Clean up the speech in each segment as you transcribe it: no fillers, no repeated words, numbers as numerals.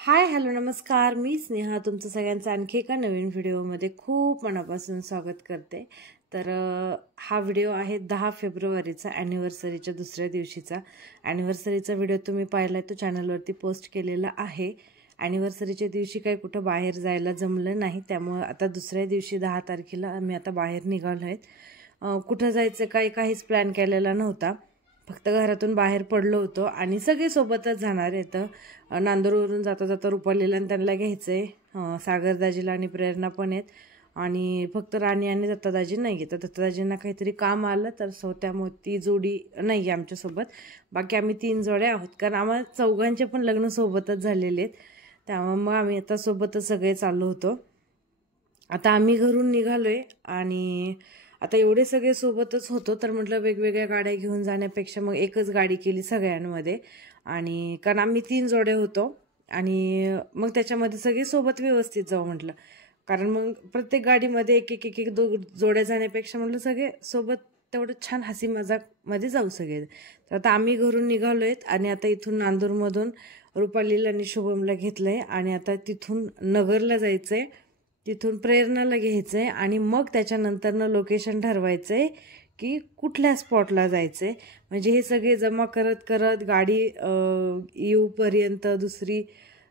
Hi hello नमस्कार, मी स्नेहा तुमचं सगळ्यांचं आणखी एका नवीन व्हिडिओमध्ये खूप मनापासून स्वागत करते. तर हा व्हिडिओ आहे 10 फेब्रुवारीचा, ॲनिव्हर्सरीच्या दुसऱ्या दिवशीचा. ॲनिव्हर्सरीचा व्हिडिओ तुम्ही पाहिला तो चॅनलवरती पोस्ट केलेला आहे. ॲनिव्हर्सरीच्या दिवशी काही कुठं बाहेर जायला जमलं नाही, त्यामुळे आता दुसऱ्या दिवशी 10 तारखेला आम्ही आता बाहेर निघालो आहेत. कुठं जायचं काहीच प्लॅन केलेला नव्हता, फक्त घरातून बाहेर पडलो होतो आणि सगळे सोबतच जाणार आहेत. नांदूरवरून जाता जाता रुपालीला आणि त्यांना घ्यायचं आहे, सागरदाजीला आणि प्रेरणा पण आहेत आणि फक्त राणी आणि दत्तादाजी नाही आहेत. तर दत्तादाजींना काहीतरी काम आलं तर त्यामुळे ती जोडी नाही आहे आमच्यासोबत. बाकी आम्ही 3 जोड्या आहोत, कारण आम्हाला चौघांचे पण लग्न सोबतच झालेले आहेत. त्यामुळे मग आम्ही आता सोबतच सगळे चाललो होतो. आता आम्ही घरून निघालो आहे आणि आता एवढे सगळे सोबतच होतो तर म्हटलं वेगवेगळ्या गाड्या घेऊन जाण्यापेक्षा मग एकच गाडी केली सगळ्यांमध्ये. आणि कारण आम्ही 3 जोड्या होतो आणि मग त्याच्यामध्ये सगळे सोबत व्यवस्थित जाऊ म्हटलं, कारण मग प्रत्येक गाडीमध्ये एक जोड्या जाण्यापेक्षा म्हटलं सगळे सोबत तेवढं छान हसी मजाकमध्ये जाऊ सगळे. तर आता आम्ही घरून निघालो आहेत आणि आता इथून नांदूरमधून रुपालीला आणि शुभमला घेतलं आहे आणि आता तिथून नगरला जायचं आहे, तिथून प्रेरणाला घ्यायचं आहे आणि मग त्याच्यानंतरनं लोकेशन ठरवायचं आहे की कुठल्या स्पॉटला जायचं आहे. म्हणजे हे सगळे जमा करत करत गाडी येऊपर्यंत दुसरी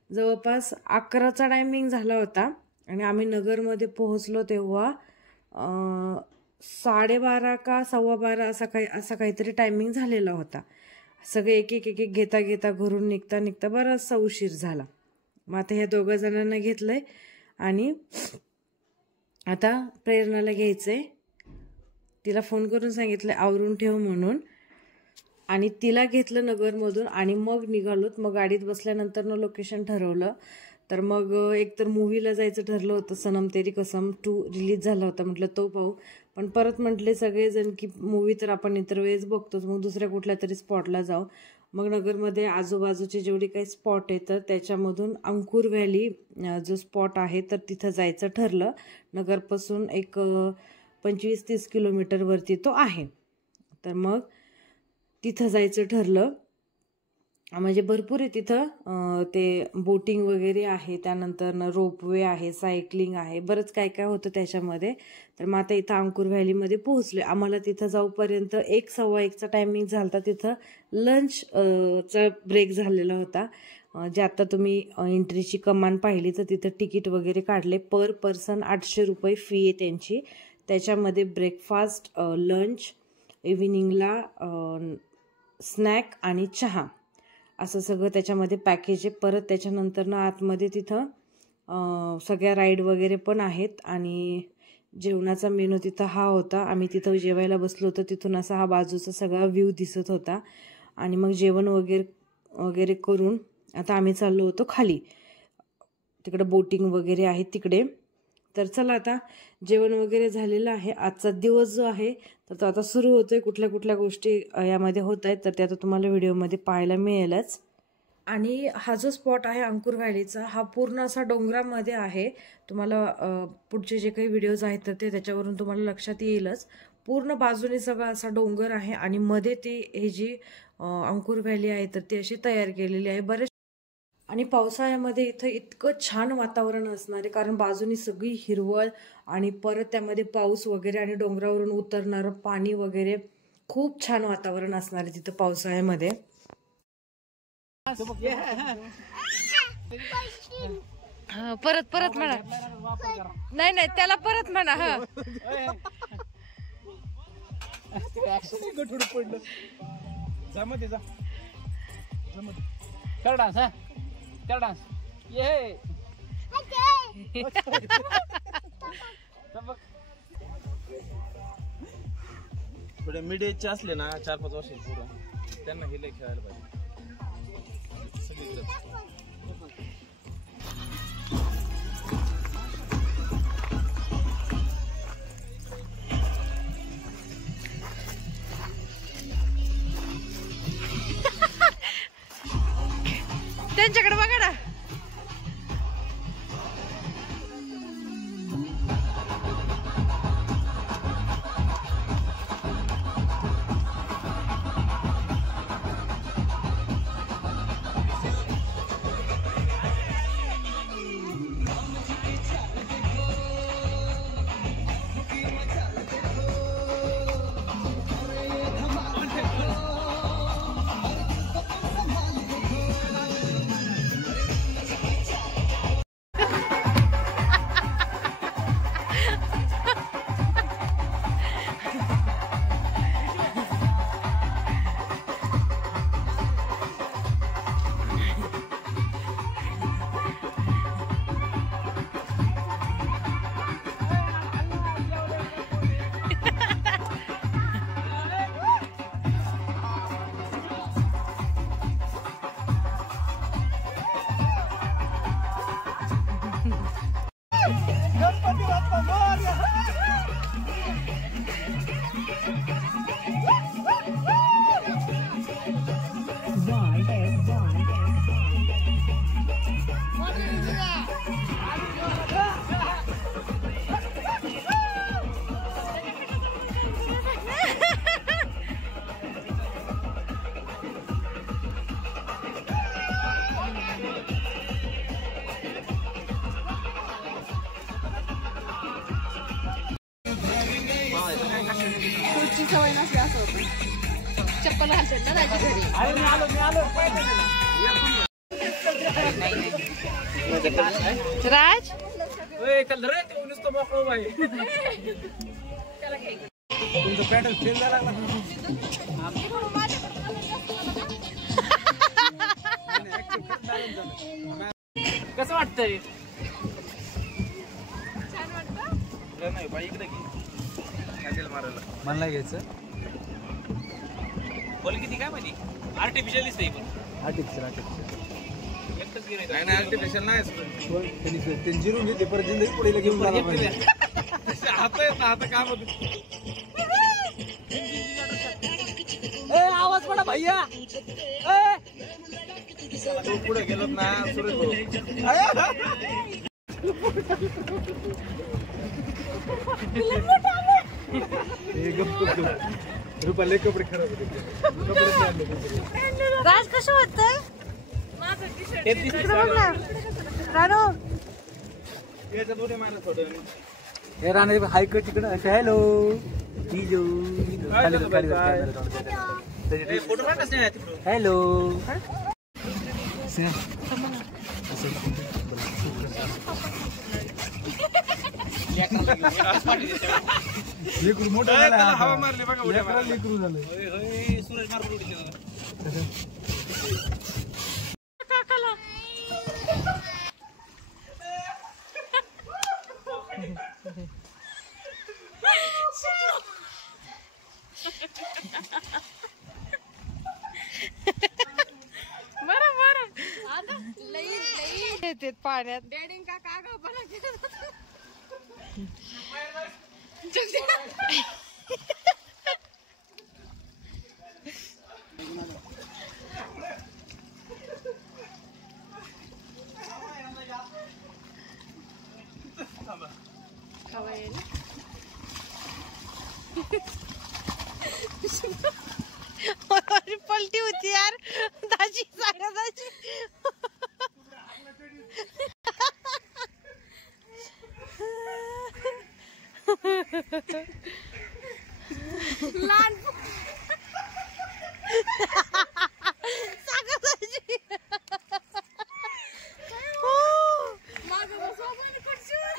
जवळपास 11चा टायमिंग झाला होता आणि आम्ही नगरमध्ये पोहोचलो तेव्हा 12:30 का 12:15 असा काहीतरी टायमिंग झालेला होता. सगळे एक घेता घेता घरून निघता बराचसा उशीर झाला. मग आता ह्या 2 जणांना घेतलंय आणि आता प्रेरणाला घ्यायचंय. तिला फोन करून सांगितलं आवरून ठेव म्हणून आणि तिला घेतलं नगरमधून आणि मग निघालोत. मग गाडीत बसल्यानंतर लोकेशन ठरवलं. तर मग एकतर मूवीला जायचं ठरलं होतं, सनम तेरी कसम 2 रिलीज झाला होता, म्हटलं तो पाहू. पण परत म्हटले सगळेजण की मूवी तर आपण इतर वेळेस बघतोच, मग दुसऱ्या कुठल्या तरी स्पॉटला जाऊ. मग नगरमध्ये आजूबाजूचे जेवढे काही स्पॉट आहेत तर त्याच्यामधून अंकुर व्हॅली जो स्पॉट आहे तर तिथं जायचं ठरलं. नगरपासून एक 25-30 किलोमीटरवरती तो आहे. तर मग तिथं जायचं ठरलं. म्हणजे भरपूर आहे तिथं, ते बोटिंग वगैरे आहे, त्यानंतर रोपवे आहे, सायकलिंग आहे, बरंच काय काय होतं त्याच्यामध्ये. तर मग आता इथं अंकुर व्हॅलीमध्ये पोहोचले. आम्हाला तिथं जाऊपर्यंत 1:15चा टायमिंग झाला होता. तिथं लंचचा ब्रेक झालेला होता. जे आता तुम्ही एंट्रीची कमान पाहिली तर तिथं तिकीट वगैरे काढले. पर पर्सन 800 रुपये फी आहे त्यांची. त्याच्यामध्ये ब्रेकफास्ट, लंच, इव्हिनिंगला स्नॅक आणि चहा असं सगळं त्याच्यामध्ये पॅकेज आहे. परत त्याच्यानंतर आतमध्ये तिथं सगळ्या राईड वगैरे पण आहेत आणि जेवणाचा मेनू तिथं हा होता. आम्ही तिथं जेवायला बसलो होतो, तिथून असा हा बाजूचा सगळा व्ह्यू दिसत होता. आणि मग जेवण वगैरे करून आता आम्ही चाललो होतो खाली, तिकडे बोटिंग वगैरे आहे तिकडे. तर चला आता जेवण वगैरे झालेलं आहे. आजचा दिवस जो आहे तर तो आता सुरू होतोय. कुठल्या कुठल्या गोष्टी यामध्ये होत आहेत तर ते आता तुम्हाला व्हिडिओमध्ये पाहायला मिळेलच. आणि हा जो स्पॉट आहे अंकुर व्हॅलीचा, हा पूर्ण असा डोंगरामध्ये आहे. तुम्हाला पुढचे जे काही व्हिडिओज आहेत तर ते त्याच्यावरून तुम्हाला लक्षात येईलच. पूर्ण बाजूने सगळा असा डोंगर आहे आणि मध्ये ती ही जी अंकुर व्हॅली आहे तर ती अशी तयार केलेली आहे. बरेच आणि पावसाळ्यामध्ये इथं इतकं छान वातावरण असणार आहे, कारण बाजूनी सगळी हिरवळ आणि परत त्यामध्ये पाऊस वगैरे आणि डोंगरावरून उतरणारं पाणी वगैरे, खूप छान वातावरण असणार आहे तिथं पावसाळ्यामध्ये. परत म्हणा, नाही त्याला परत म्हणा. हा डान्स ये थोडे मिड एजचे असले ना 4-5 वर्षाचे पुढं त्यांना हे लय खेळायला पाहिजे सगळीकडे. त्यांच्याकडे बघा ना. सवय नसली असं होतं. चप्पल घालतात ना त्याच्या घरी. राज कसं वाटतंय? नाही बाई इकडे घे मारायला मला नाही घ्यायचं. बोल किती काय माहिती आर्टिफिशियल दिसतंय पण आर्टिफिशियल एकच गिरायचं नाही आर्टिफिशियल नाही ते जिरून घेते परत जिंदगी पुढे घेऊन आता काम होत. आवाज पडा भैया तू पुढे गेलोत ना सुरेश रुपाले कपडे खराब होते. राज कसं वाटतंय? हे राणे हायकट तिकडं हॅलो हॅलो मोठं हवा मारली बघा लेकरू झालं. सुरेश मार बरं आता लई येते पाण्यात. डेडिंग का कागपणा केला. पलटी होती यार दाजी सांगा दाजी. लहान सांगा दाजी. मागं बसवा मला खुर्चीवर.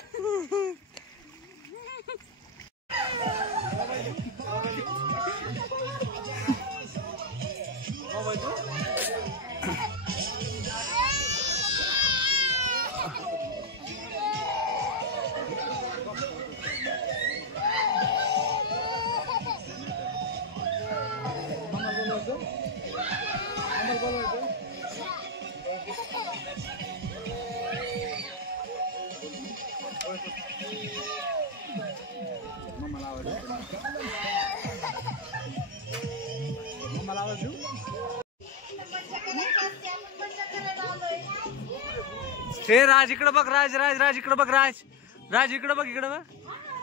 हे राज इकडे बघ राज राज राज इकडे बघ राज राज इकडे बघ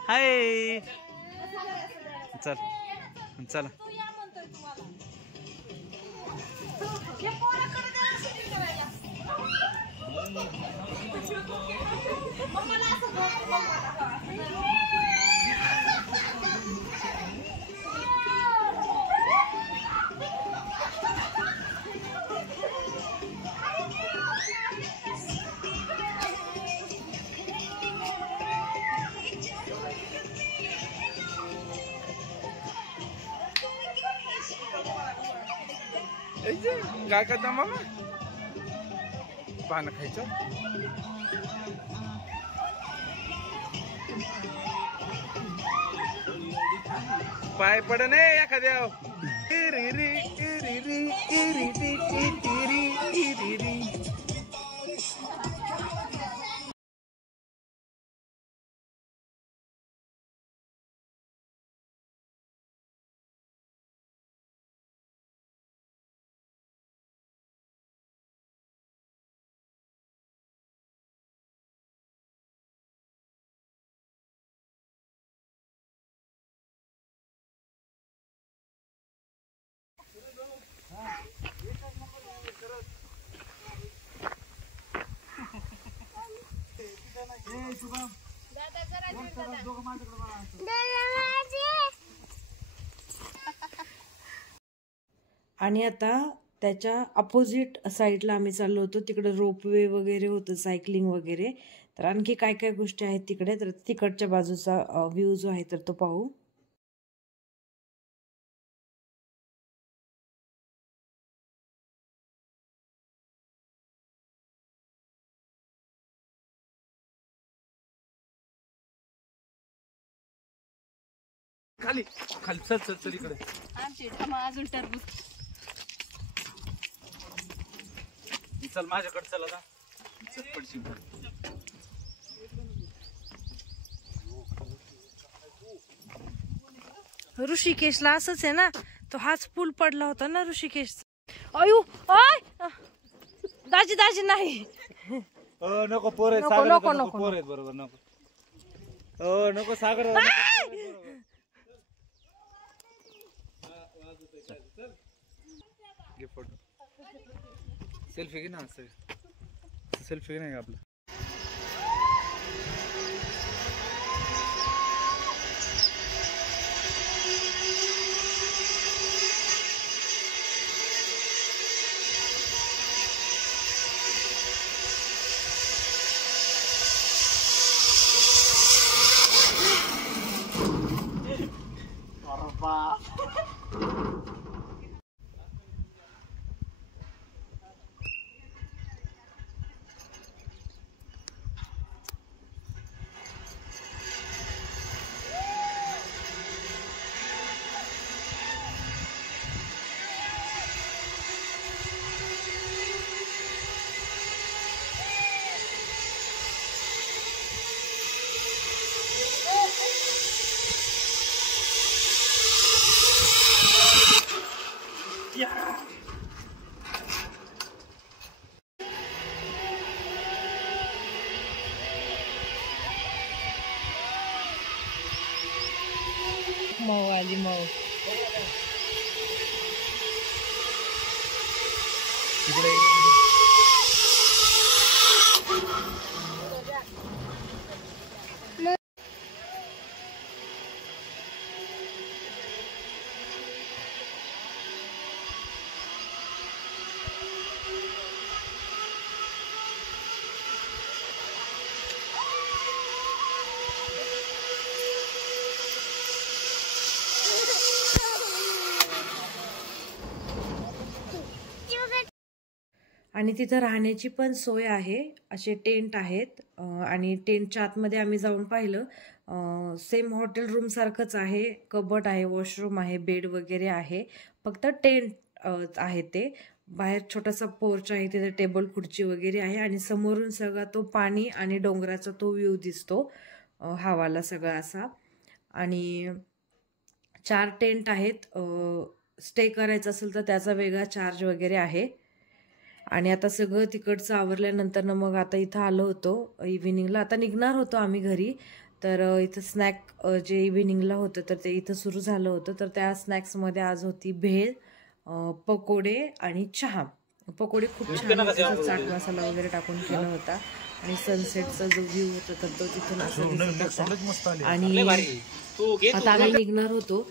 हाय चल चला काय करता मामा पानं खायचं पाय पड नाही एखाद्या आणि आता त्याच्या अपोजिट साईडला आम्ही चाललो होतो, तिकडे रोपवे वगैरे होतं, सायकलिंग वगैरे. तर आणखी काय काय गोष्टी आहेत तिकडे, तर तिकडच्या बाजूचा व्ह्यू जो आहे तर तो पाहू. खाली खाली चल चल चल इकडे. अजून टरबूज. चल माझ्याकडे चल आता. चल पडशील. ऋषिकेशला असंच आहे ना, तो हाच पूल पडला होता ना ऋषिकेश. अयो आय दाजी दाजी नाही. नको पोर आहेत, नको, सागर नको, नको नको. पोर आहेत, बरोबर नको. नको सागर. घे फोटो. सेल्फी घे ना. सेल्फी घे नाही का आपलं. मऊ आली मऊ. आणि तिथं राहण्याची पण सोय आहे, असे टेंट आहेत. आणि टेंटच्या आतमध्ये आम्ही जाऊन पाहिलं, सेम हॉटेल रूम सारखंच आहे. कबट आहे, वॉशरूम आहे, बेड वगैरे आहे, फक्त टेंट आहे. ते बाहेर छोटासा पोर्च आहे, तिथे टेबल खुर्ची वगैरे आहे. आणि समोरून सगळा तो पाणी आणि डोंगराचा तो व्ह्यू दिसतो, हवाला सगळा असा. आणि 4 टेंट आहेत. स्टे करायचं असेल तर त्याचा वेगळा चार्ज वगैरे आहे. आणि आता सगळं तिकडचं आवरल्यानंतर ना मग आता इथं आलो होतो इव्हिनिंगला. आता निघणार होतो आम्ही घरी, तर इथं स्नॅक जे इव्हिनिंगला होतं तर ते इथं सुरू झालं होतं. तर त्या स्नॅक्समध्ये आज होती भेळ, पकोडे आणि चहा. पकोडे खूप छान होते, चाट मसाला वगैरे टाकून केला होता. आणि सनसेटचा जो व्ह्यू होता तर तो तिथून असं. आणि आता आम्ही निघणार होतो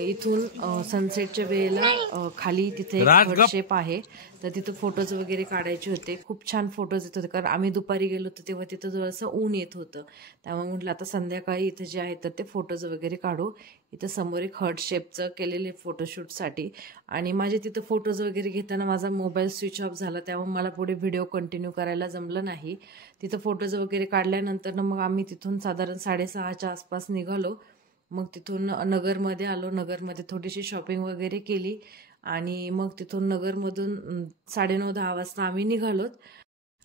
इथून. सनसेटच्या वेळेला खाली तिथे एक शेप आहे, तर तिथं फोटोज वगैरे काढायचे होते. खूप छान फोटोज येत होते, कारण आम्ही दुपारी गेलो होतो तेव्हा तिथं थोडंसं ऊन येत होतं. त्यामुळे म्हटलं आता संध्याकाळी इथं जे आहे तर ते फोटोज वगैरे काढू. इथं समोर एक हर्ट शेपचं केलेले फोटोशूटसाठी. आणि माझे तिथं फोटोज वगैरे घेताना माझा मोबाईल स्विच ऑफ झाला, त्यामुळे मला पुढे व्हिडिओ कंटिन्यू करायला जमलं नाही. तिथं फोटोज वगैरे काढल्यानंतर ना मग आम्ही तिथून साधारण 6:30च्या आसपास निघालो. मग तिथून नगरमध्ये आलो. नगरमध्ये थोडीशी शॉपिंग वगैरे केली आणि मग तिथून नगरमधून 9:30-10 वाजता आम्ही निघालोत.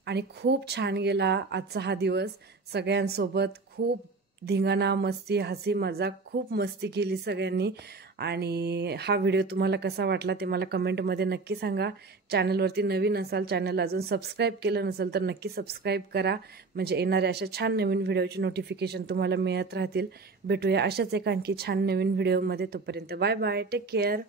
आणि खूप छान गेला आजचा हा दिवस. सगळ्यांसोबत खूप धिंगाणा, मस्ती, हसी मजाक, खूप मस्ती केली सगळ्यांनी. आणि हा व्हिडिओ तुम्हाला कसा वाटला ते मला कमेंटमध्ये नक्की सांगा. चॅनलवरती नवीन असाल, चॅनल अजून सबस्क्राईब केलं नसेल तर नक्की सबस्क्राईब करा, म्हणजे येणाऱ्या अशा छान नवीन व्हिडिओची नोटिफिकेशन तुम्हाला मिळत राहतील. भेटूया अशाच एक आणखी छान नवीन व्हिडिओमध्ये. तोपर्यंत बाय बाय, टेक केअर.